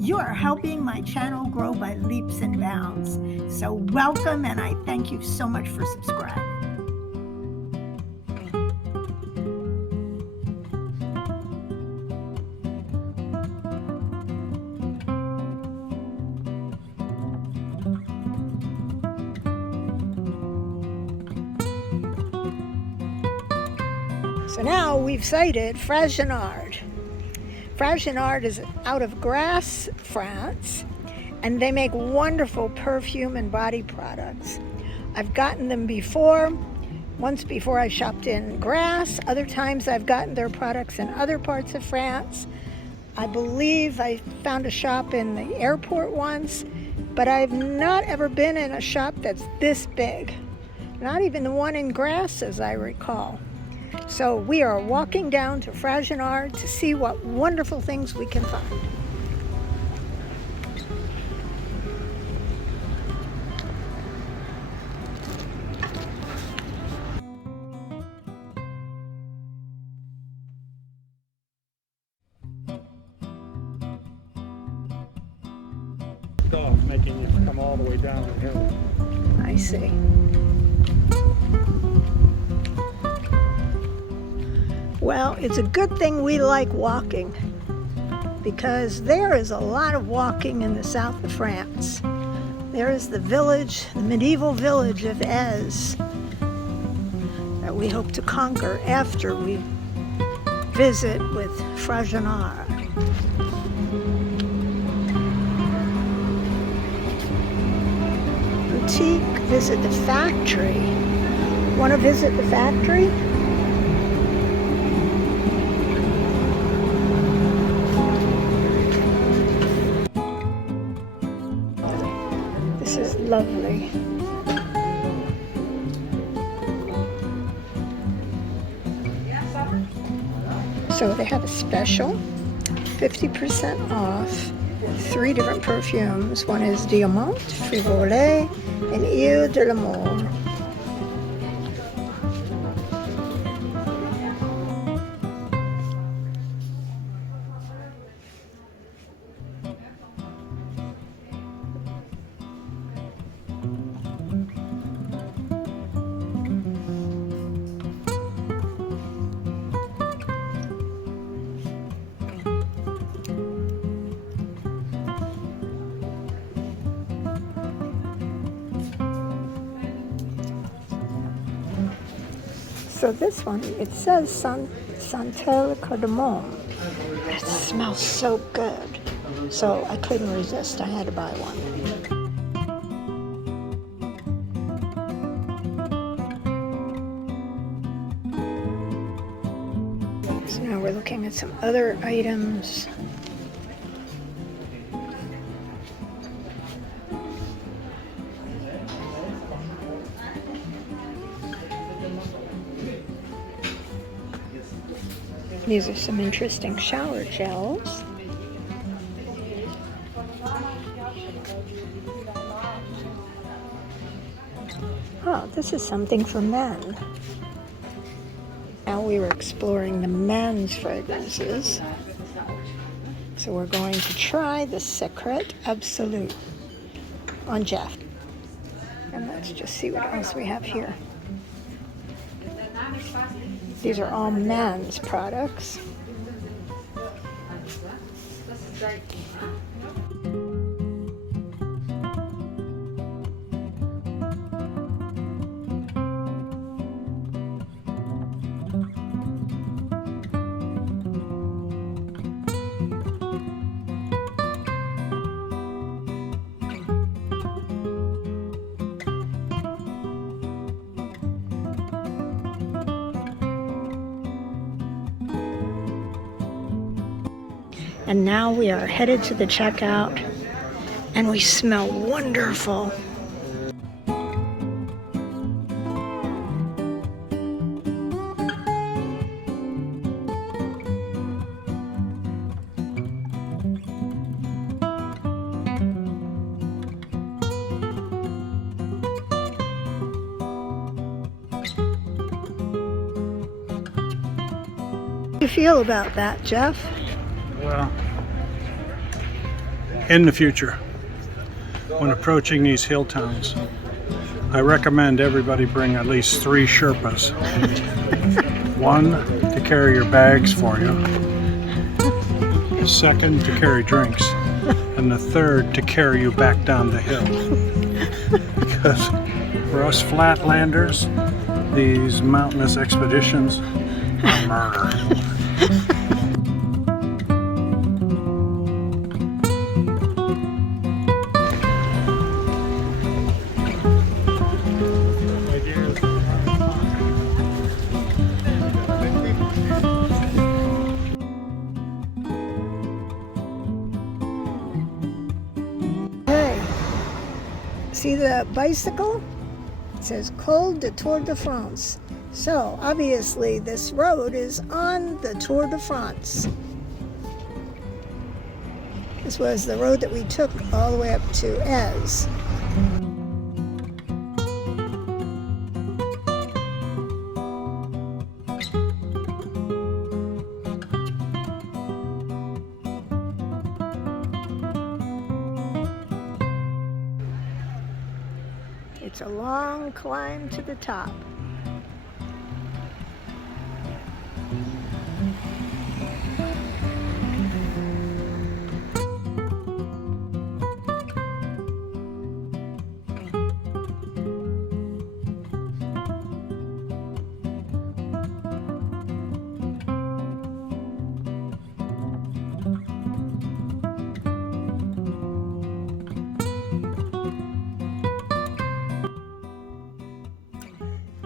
You are helping my channel grow by leaps and bounds. So welcome, and I thank you so much for subscribing. So now we've sighted Fragonard. Fragonard is out of Grasse, France, and they make wonderful perfume and body products. I've gotten them before. Once before I shopped in Grasse. Other times I've gotten their products in other parts of France. I believe I found a shop in the airport once, but I've not ever been in a shop that's this big. Not even the one in Grasse, as I recall. So we are walking down to Fragonard to see what wonderful things we can find. Off, making you come all the way down the hill. I see. Well, it's a good thing we like walking, because there is a lot of walking in the south of France. There is the village, the medieval village of Ez, that we hope to conquer after we visit with Fragonard. Boutique, visit the factory. Want to visit the factory? This is lovely. So they have a special, 50% off, 3 different perfumes. One is Diamant, Frivole, and Eau de l'Amour. So this one, it says Santal Cardamom. It smells so good. So I couldn't resist. I had to buy one. So now we're looking at some other items. These are some interesting shower gels. Oh, this is something for men. Now we were exploring the men's fragrances. So we're going to try the Secret Absolute on Jeff. And let's just see what else we have here. These are all men's products. And now we are headed to the checkout, and we smell wonderful. How do you feel about that, Jeff? Well, In the future, when approaching these hill towns, I recommend everybody bring at least 3 Sherpas. One to carry your bags for you, the second to carry drinks, and the third to carry you back down the hill. Because for us flatlanders, these mountainous expeditions are murder. See the bicycle? It says Col de Tour de France. So obviously this road is on the Tour de France. This was the road that we took all the way up to Ez. It's a long climb to the top.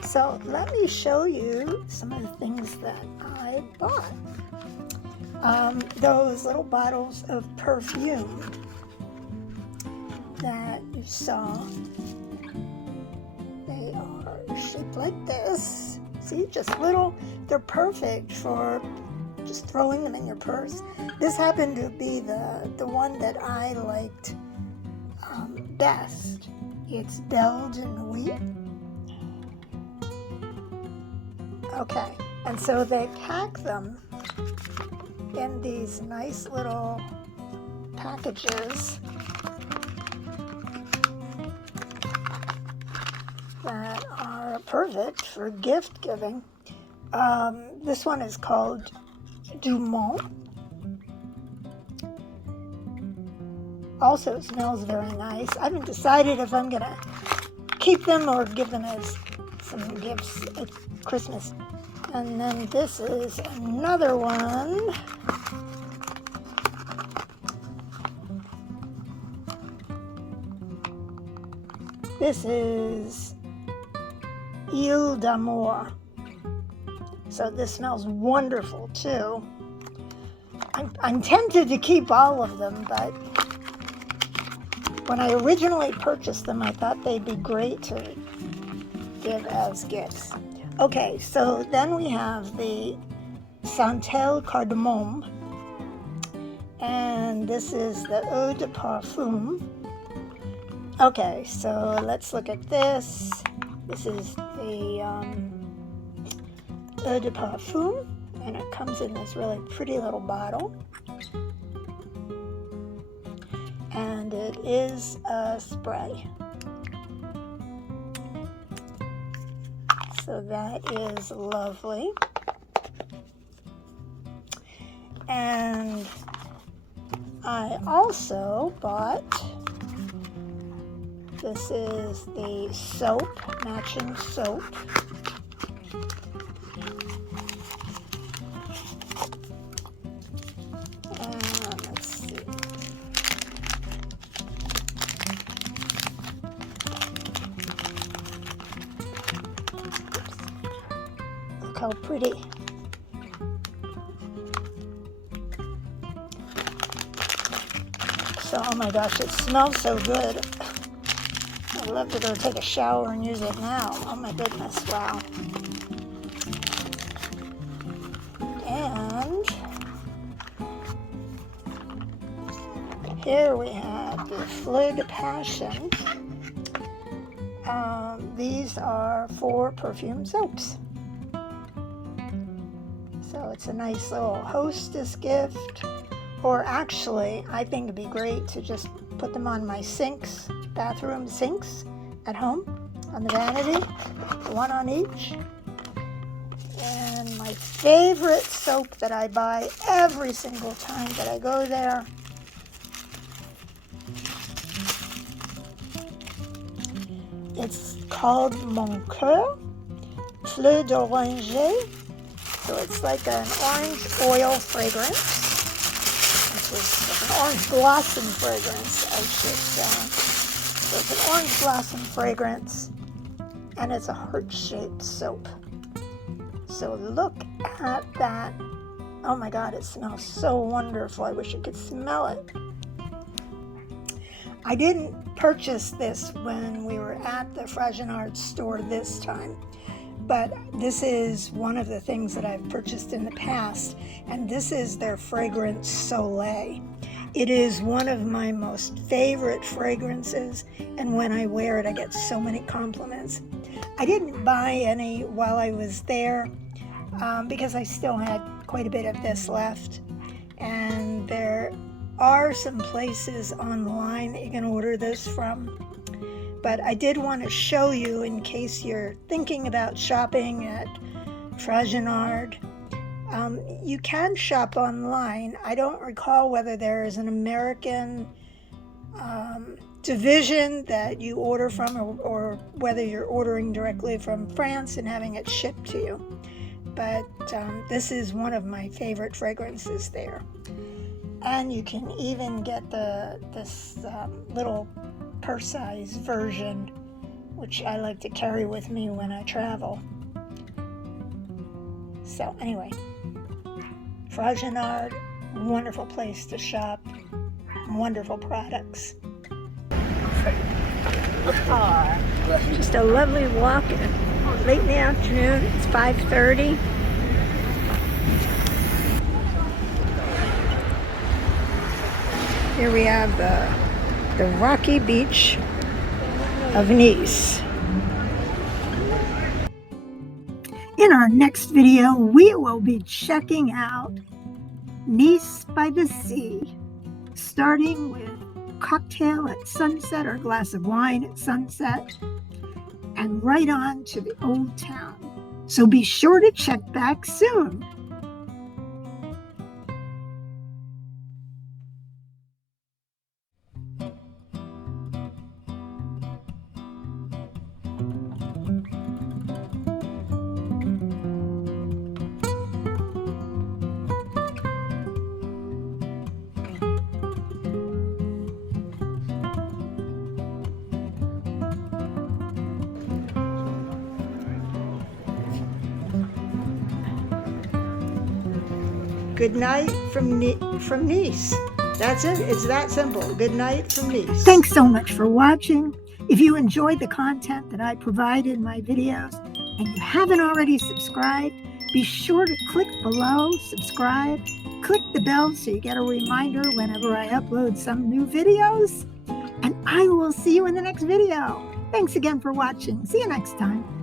So let me show you some of the things that I bought. Those little bottles of perfume that you saw, they are shaped like this. See, just little, they're perfect for just throwing them in your purse. This happened to be the one that I liked best. It's Belgian wheat. Okay, and so they pack them in these nice little packages that are perfect for gift giving. This one is called Du Monde. Also, it smells very nice. I haven't decided if I'm gonna keep them or give them as some gifts at Christmas. And then this is another one. This is Île d'Amour. So this smells wonderful too. I'm tempted to keep all of them, but when I originally purchased them, I thought they'd be great to give as gifts. Okay, so then we have the Santal Cardamome, and this is the Eau de Parfum. Okay, so let's look at this. This is the Eau de Parfum, and it comes in this really pretty little bottle. And it is a spray. So that is lovely. And I also bought, this is the soap, matching soap. And let's see. Look how pretty. So, oh my gosh, it smells so good. I'd love to go take a shower and use it now. Oh my goodness, wow. And here we have the Fleur de Passion. These are 4 perfume soaps. So it's a nice little hostess gift Or actually, I think it'd be great to just put them on my sinks, bathroom sinks at home, on the vanity, one on each. And my favorite soap that I buy every single time that I go there, it's called Mon Coeur Fleur d'Oranger. So it's like an orange oil fragrance, which is an orange blossom fragrance, I should say. So it's an orange blossom fragrance, and it's a heart-shaped soap. So look at that. Oh my God, it smells so wonderful. I wish you could smell it. I didn't purchase this when we were at the Fragonard store this time, but this is one of the things that I've purchased in the past, and this is their fragrance Soleil. It is one of my most favorite fragrances, and when I wear it, I get so many compliments. I didn't buy any while I was there because I still had quite a bit of this left, and there are some places online that you can order this from. But I did want to show you, in case you're thinking about shopping at Fragonard, you can shop online. I don't recall whether there is an American division that you order from, or whether you're ordering directly from France and having it shipped to you. But this is one of my favorite fragrances there. And you can even get this little purse-size version, which I like to carry with me when I travel. So anyway, Fragonard, wonderful place to shop, wonderful products. Just a lovely walk late in the afternoon. It's 5:30. Here we have the rocky beach of Nice. In our next video, we will be checking out Nice by the sea, starting with a cocktail at sunset or a glass of wine at sunset, and right on to the old town. So be sure to check back soon. Good night from Nice. That's it. It's that simple. Good night from Nice. Thanks so much for watching. If you enjoyed the content that I provide in my videos and you haven't already subscribed, be sure to click below, subscribe, click the bell so you get a reminder whenever I upload some new videos. And I will see you in the next video. Thanks again for watching. See you next time.